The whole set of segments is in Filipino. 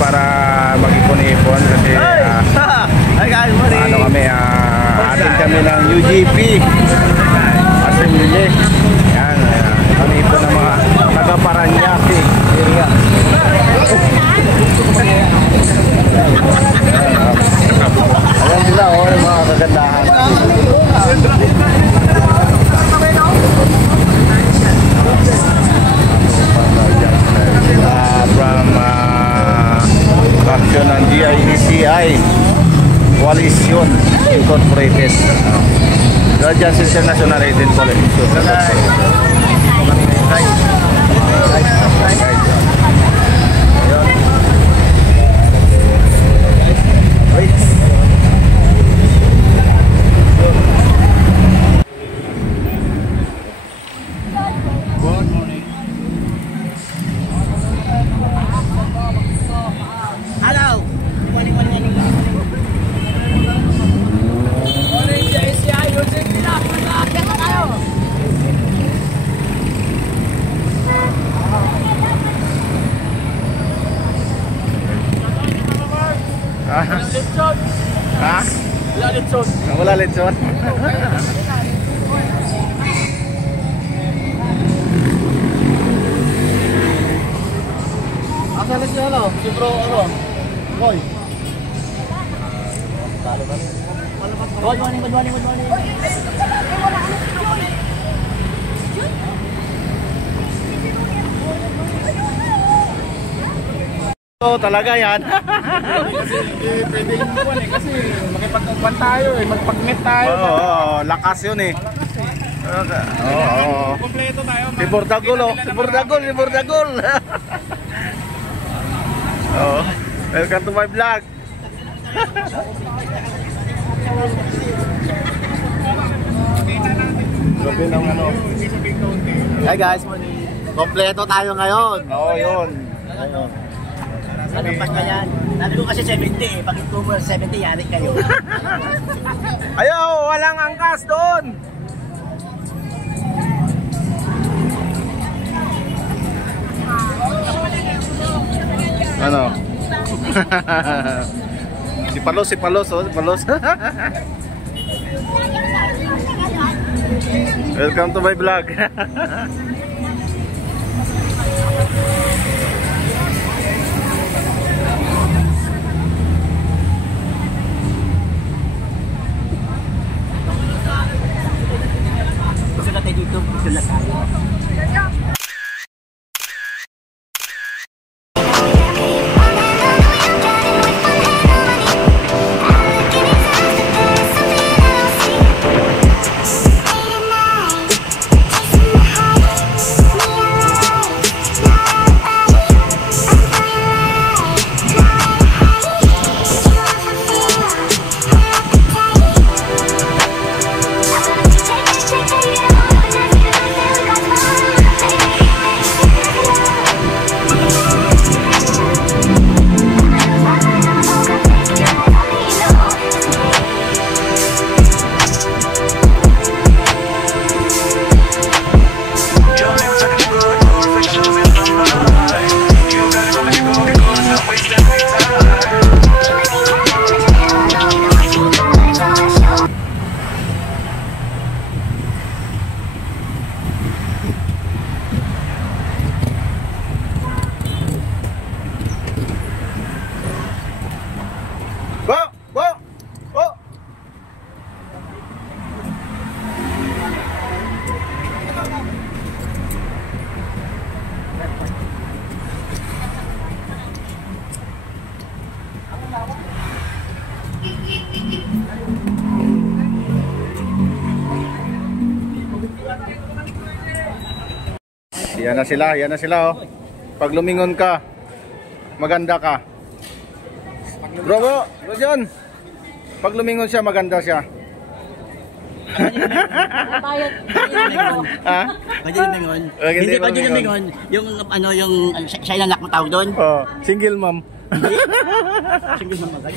para mag-ipon-ipon kasi ano kami, atin kami ng UGP Assembly. Yan, ipon-ipon ng mga taga-Paranaque area. Ayan sila, yung mga kagandahan. From faction ng GICCI Coalition Incorporated, Guardians International Aid and Coalition. Ha? Wala litson. Wala litson. Asa litson ano? Si bro ano? Boy. Good morning, good morning, good morning. Oh, talaga yan. Pwede yung buwan kasi makipag-upan tayo magpag-meet tayo. Oo, lakas yun Malakas Oo. Kompleto tayo. Si Bordagol, si Bordagol. Oh, welcome to my vlog. Grabe ng ano. Hi guys, kompleto tayo ngayon. Oo, yun. Alam pa yan. Sabi ko kasi 70 Pag ito mo 70, yari kayo. Ayaw, walang angkas doon. Ano? Si Palos. Welcome to my vlog. Dito, dito na tayo. Yan na sila oh. Pag lumingon ka, maganda ka. Bro John. Pag lumingon siya, maganda siya. Ha? Pwede lumingon. Hindi pwede lumingon. Yung ano, yung siya yung anak mo tawag doon? Oh, single mom. Single mom agad.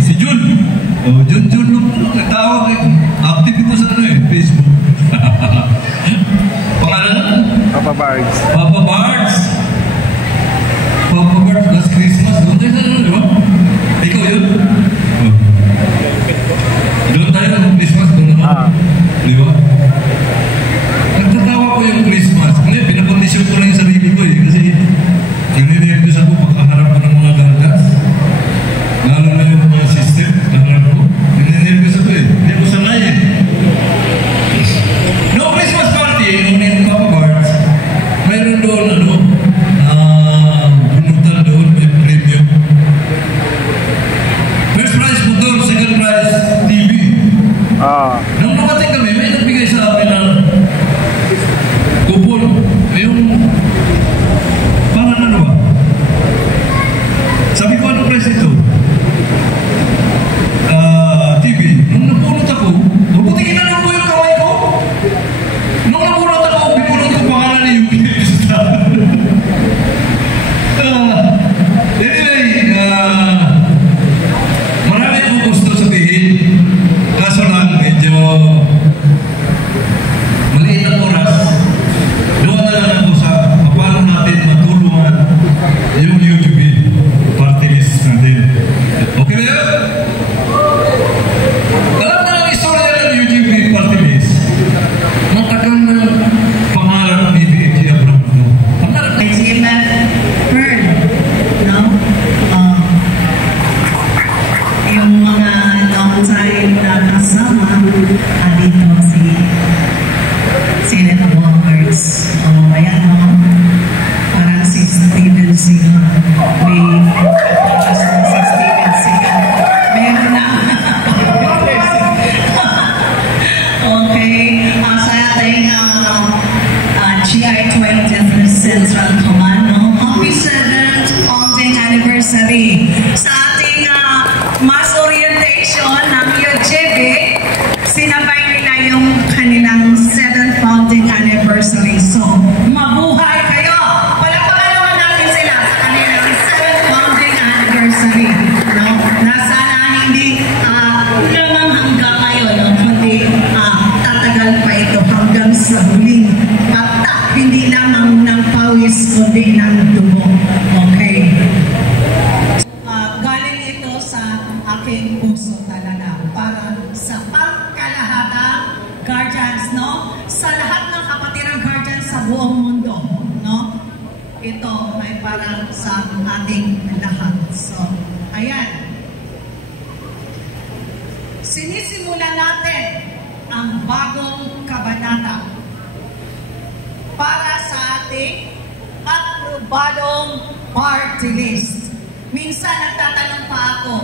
si Jun. Oh, Jun nagtawag eh. Active ito sa Facebook. Pangalan? Papa Bards. Papa Bards. Papa Bards last Christmas. Doon tayo sa di ba? Ikaw yun? Oh. Doon tayo ng Christmas. Doon naman. Di ba? Nagtatawa ko yung Christmas. Hindi, pinakondisyon ko lang yung sarili ko eh. Kasi nire-nervous ako pagkaharap ko ng mga gardas. Lalo na yung mga system. Kaharap ko. Nire-nervous ako eh. Hindi ko sanay eh. No Christmas party, nung Papa Bards, mayroon doon bunutan doon, may premium. First prize motor, second prize TV. Nung nakating kami, may nagbigay sa akin ng kupon. Yung parang ano ba? Sabi ko, ano price ito? TV. Nung napulot ako, buti ginanong ko yung kamay ko. Nung napulot ako, bipulot ko pangalan ni Yuki. Anyway, marami akong gusto sabihin. Kaso lang, medyo maliit ang oras. Doon na lang ako sa paano natin matulungan yung UGB party list natin. Okay ba yun? Alam na ang istorya ng UGB party list. Matagal na pangalan ng BBG Abraham. Yung mga long time na kasama dito si Senator Walkers. Ayan mo, parang si Steven Seagal. Si Steven Seagal. Meron na. Okay. Sa ating GI 20th Central Command, happy 7th founding anniversary. Sa ating mass orientation ng UGB, sinabay nila yung kanilang 7th founding anniversary. So, mabuhay kayo! Palakpakan naman natin sila sa kanilang 7th founding anniversary. No? Na sana hindi lamang hanggang ngayon, no? Kundi tatagal pa ito hanggang sa huling patak. Hindi lamang ng pawis, kundi ng dugo. Okay? Galing ito sa aking puso talaga para sa pangkalahatang guardians, no? Sa lahat ng kapatirang guardians sa buong mundo, no? Ito ay para sa ating lahat. So, ayan. Sinisimulan natin ang bagong kabanata para sa ating aprobadong party list. Minsan nagtatanong pa ako,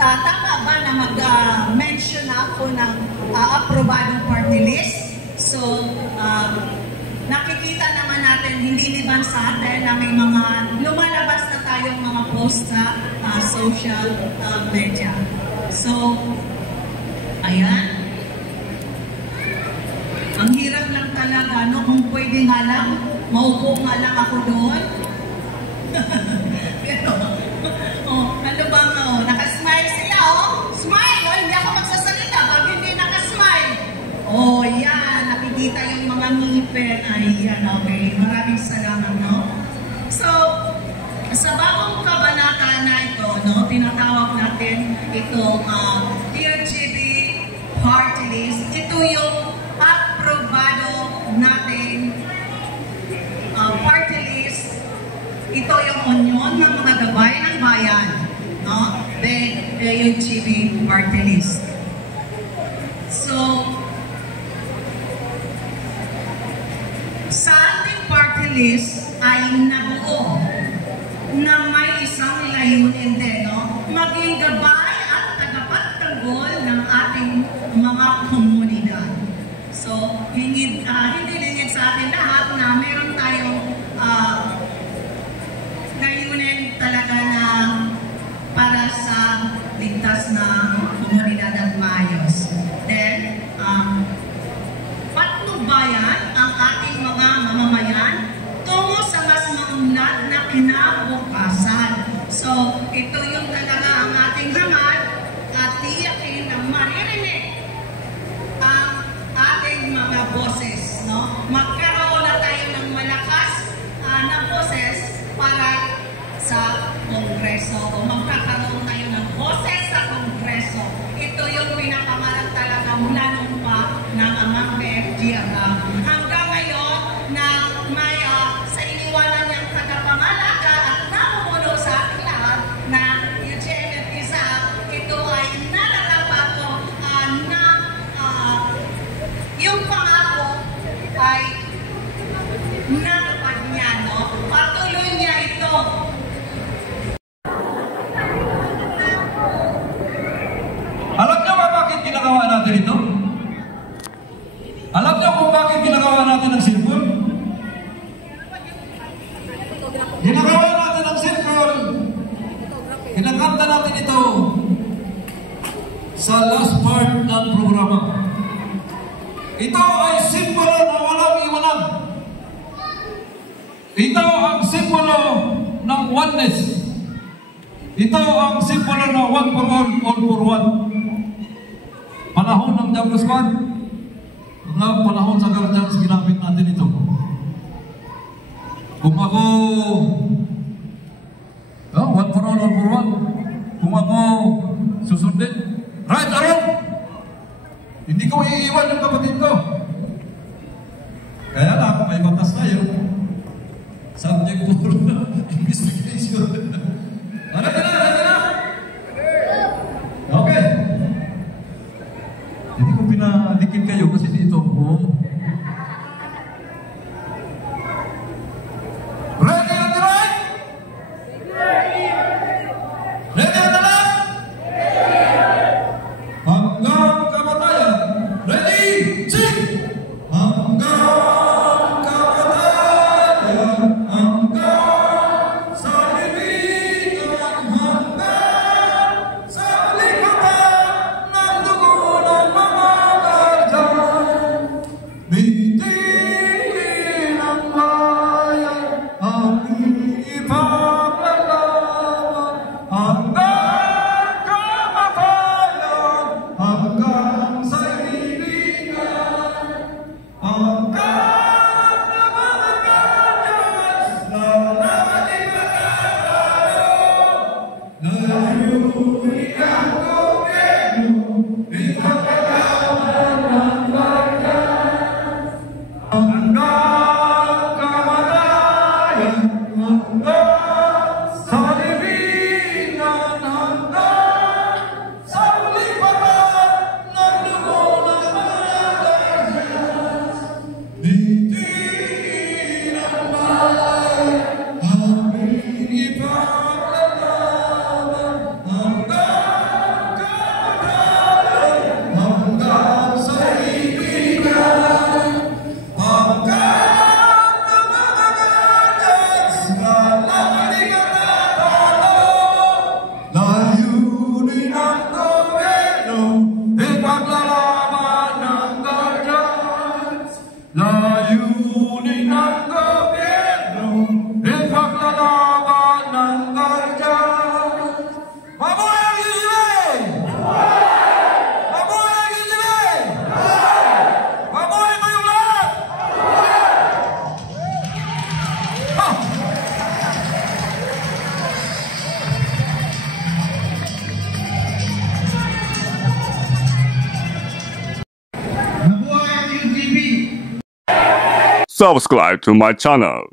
tama ba na mag-mention ako ng aprobadong party list? So, nakikita naman natin, hindi liban sa atin na may mga lumalabas na tayong mga post sa social media. So, ayan. Ang hirap lang talaga, no? Kung pwede nga lang, maupo nga lang ako doon. Pero, ano ba nga, nakasmile sila, Smile! Hindi ako magsasalita pag hindi nakasmile. Yan, nakikita yung mga ngipin. Ayan, okay. Maraming salamat, no? So, sa bagong kabanata na ito, no, tinatawag natin itong UGB party list. Ito yung aprobado natin party list. Ito yung union ng mga gabay ng bayan, no? The UGB party list. So, sa ating party list ay nabuo na may isang layunin din, no? Maging gabay at tagapagtanggol ng ating mga komunidad. So, hindi lingid sa atin lahat na meron tayong layunin talaga na para sa ligtas na komunidad at maayos. Then, patnubayan ang ating mga mamamayan tungo sa mas maunlad na kinabukasan. So, ito yung talaga ang ating hangad at tiyakin na maririnig ang ating mga boses, no? Magkaroon na tayo ng malakas na boses para sa Kongreso o magkakaroon tayo ng boses sa Kongreso. Ito yung pinapangarap talaga mula nung pa ng amang PFG hanggang ngayon na may sa iniwanan niyang tagapangalaga at namumuno sa ating lahat na Eugene at Isaac, ito ay nananabago na yung pangako ay natupad niya, no? Patuloy niya ito. Alam niyo ba bakit ginagawa natin ito? Alam niyo kung bakit ginagawa natin ang circle? Ginagawa natin ang circle. Kinakanta natin ito sa last part ng programa. Ito ay simbolo na walang iwanan. Ito ang simbolo ng oneness. Ito ang simbolo ng one for all for one. Panahon ng Diablo Squad, panahon sa Guardians, ginamit natin ito. Kung ako, one for all for one, kung ako susundin, right around, hindi ko iiwan yung kapatid ko. Kaya lang, may batas tayo. Subject for investigation. Ano na? Okay. Hindi ko pinadikit kayo kasi dito po. Ready on the right? Ready on the left? Hanggang kamatayan. Ready? Sing! Hanggang kamatayan. Hanggang sa libingan. Hanggang sa likatan ng dugo ng mga gardiyan. Bitin ang bayan, aming ipaglalaban. Hanggang kamatayan, hanggang sa libingan. Hanggang na mga gardians na nakalimutan tayo. Layunin ang gobyerno, ipagkakaman ng bayan. Hanggang kamatayan, hanggang sa libingan, hanggang sa liparan ng dugo ng mga gardians. Bitin ang bayan, aming ipaglalaban. Hanggang kamatayan, hanggang sa libingan. Hanggang na mga gardians na nakalimutan. Layunin ang gobyerno, ipaglalaban ng guardians. Layunin ang gobyerno, ipaglalaban ng guardians. Mabuhay ang Israel! Mabuhay ang Israel! Mabuhay kayong lahat! Ah! Subscribe to my channel.